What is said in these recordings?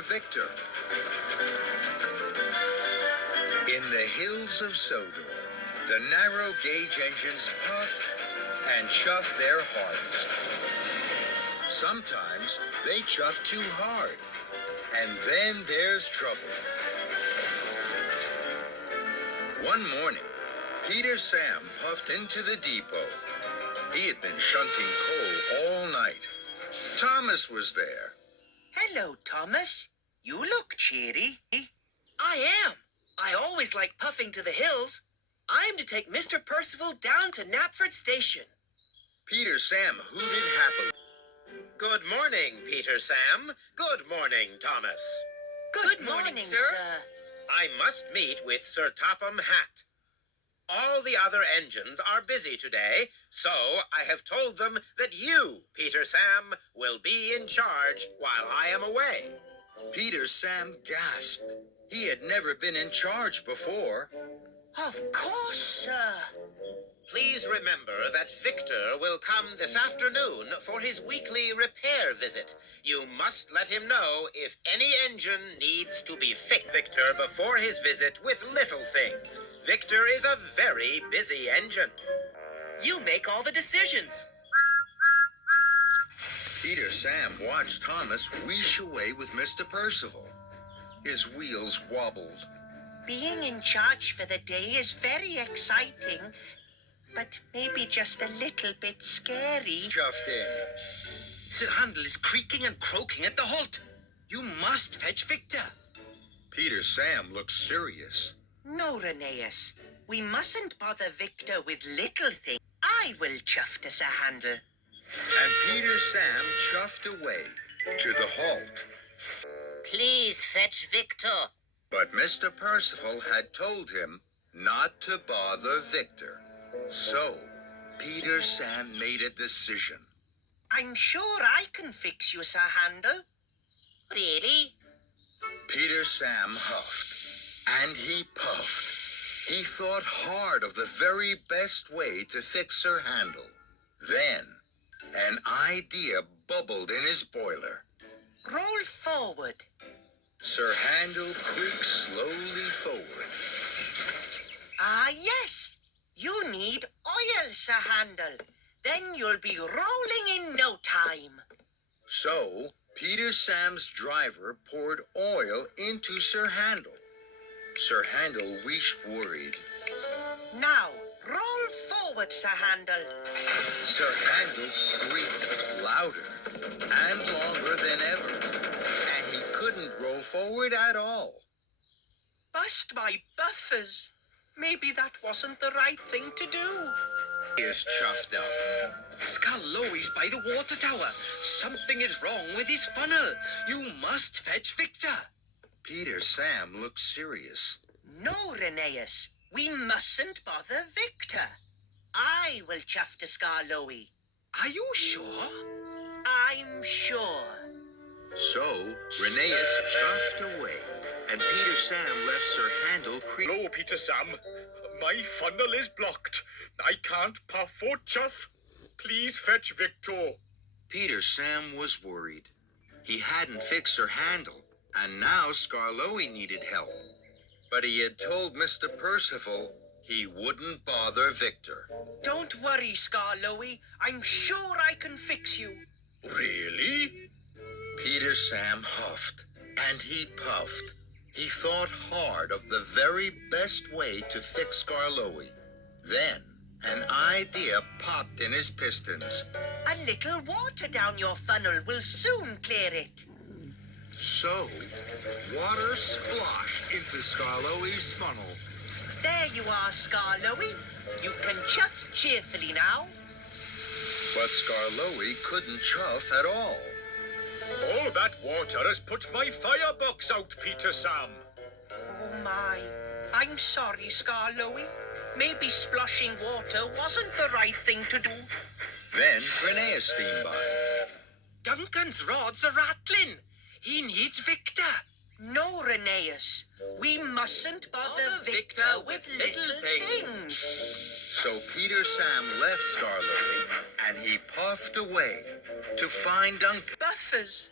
bother Victor. In the hills of Sodor, the narrow-gauge engines puff and chuff their hardest. Sometimes they chuff too hard, and then there's trouble. One morning, Peter Sam puffed into the depot. He had been shunting coal all night. Thomas was there. Hello, Thomas. You look cheery. I am. I always like puffing to the hills. I'm to take Mr. Percival down to Knapford Station. Peter Sam hooted happily. Good morning, Peter Sam. Good morning, Thomas. Good morning, sir. I must meet with Sir Topham Hatt. All the other engines are busy today, so I have told them that you, Peter Sam, will be in charge while I am away. Peter Sam gasped. He had never been in charge before. Of course, sir. Please remember that Victor will come this afternoon for his weekly repair visit. You must let him know if any engine needs to be fixed, Victor, before his visit with little things. Victor is a very busy engine. You make all the decisions. Peter Sam watched Thomas wheesh away with Mr. Percival. His wheels wobbled. Being in charge for the day is very exciting, but maybe just a little bit scary. Chuffed in. Sir Handel is creaking and croaking at the halt. You must fetch Victor. Peter Sam looked serious. No, Rheneas. We mustn't bother Victor with little things. I will chuff to Sir Handel. And Peter Sam chuffed away to the halt. Please fetch Victor. But Mr. Percival had told him not to bother Victor. So, Peter Sam made a decision. I'm sure I can fix you, Sir Handel. Really? Peter Sam huffed, and he puffed. He thought hard of the very best way to fix Sir Handel. Then, an idea bubbled in his boiler. Roll forward. Sir Handel creaked slowly forward. Ah, yes. You need oil, Sir Handel. Then you'll be rolling in no time. So, Peter Sam's driver poured oil into Sir Handel. Sir Handel wheeshed worried. Now, roll forward, Sir Handel. Sir Handel creaked louder and longer than ever, and he couldn't roll forward at all. Bust my buffers. Maybe that wasn't the right thing to do. He is chuffed up. Skarloey's by the water tower. Something is wrong with his funnel. You must fetch Victor. Peter Sam looked serious. No, Rheneas. We mustn't bother Victor. I will chuff to Skarloey. Are you sure? I'm sure. So, Rheneas chuffed away, and Peter Sam left Sir Handel creak. Hello, Peter Sam. My funnel is blocked. I can't puff or chuff. Please fetch Victor. Peter Sam was worried. He hadn't fixed Sir Handel, and now Skarloey needed help. But he had told Mr. Percival he wouldn't bother Victor. Don't worry, Skarloey. I'm sure I can fix you. Really? Peter Sam huffed, and he puffed. He thought hard of the very best way to fix Skarloey. Then, an idea popped in his pistons. A little water down your funnel will soon clear it. So, water splashed into Skarloey's funnel. There you are, Skarloey. You can chuff cheerfully now. But Skarloey couldn't chuff at all. Oh, that water has put my firebox out, Peter Sam. Oh, my. I'm sorry, Skarloey. Maybe sploshing water wasn't the right thing to do. Then Rheneas steamed by. Duncan's rods are rattling. He needs Victor. No, Rheneas. We mustn't bother Victor with little things. So Peter Sam left Skarloey, and he puffed away to find Duncan. Buffers.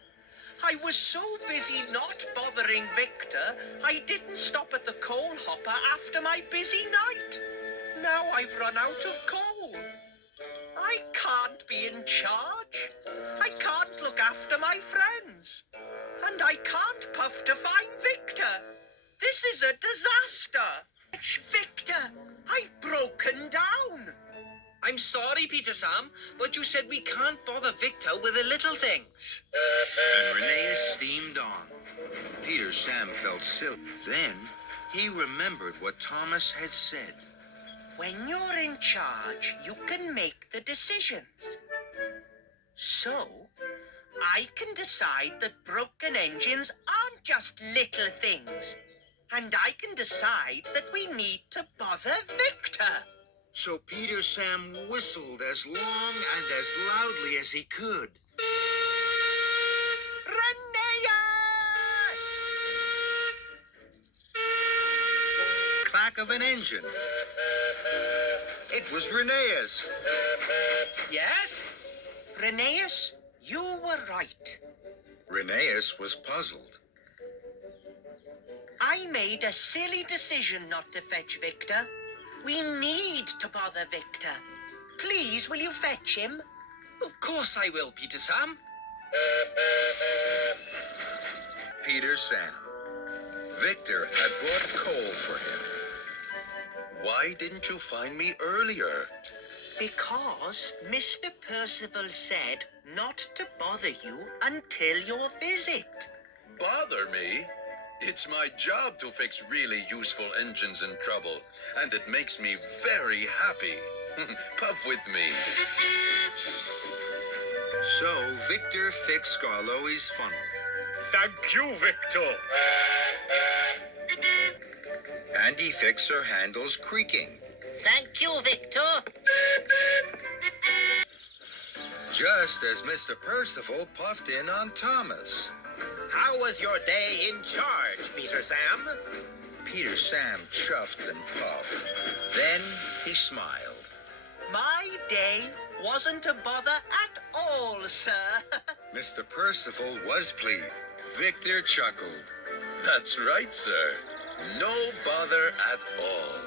I was so busy not bothering Victor, I didn't stop at the coal hopper after my busy night. Now I've run out of coal. I can't be in charge. I can't look after my friends. And I can't puff to find Victor. This is a disaster. Victor, I've broken down. I'm sorry, Peter Sam, but you said we can't bother Victor with the little things. And Rheneas steamed on. Peter Sam felt silly. Then he remembered what Thomas had said. When you're in charge, you can make the decisions. So, I can decide that broken engines aren't just little things. And I can decide that we need to bother Victor. So Peter Sam whistled as long and as loudly as he could. Rheneas! Clack of an engine. It was Rheneas. Yes? Rheneas, you were right. Rheneas was puzzled. I made a silly decision not to fetch Victor. We need to bother Victor. Please, will you fetch him? Of course I will, Peter Sam. Peter Sam. Victor had brought coal for him. Why didn't you find me earlier? Because Mr. Percival said not to bother you until your visit. Bother me? It's my job to fix really useful engines in trouble, and it makes me very happy. Puff with me. So Victor fixed Skarloey's funnel. Thank you, Victor. And he fixed her handles creaking. Thank you, Victor. Just as Mr. Percival puffed in on Thomas. How was your day in charge, Peter Sam? Peter Sam chuffed and puffed. Then he smiled. My day wasn't a bother at all, sir. Mr. Percival was pleased. Victor chuckled. That's right, sir. No bother at all.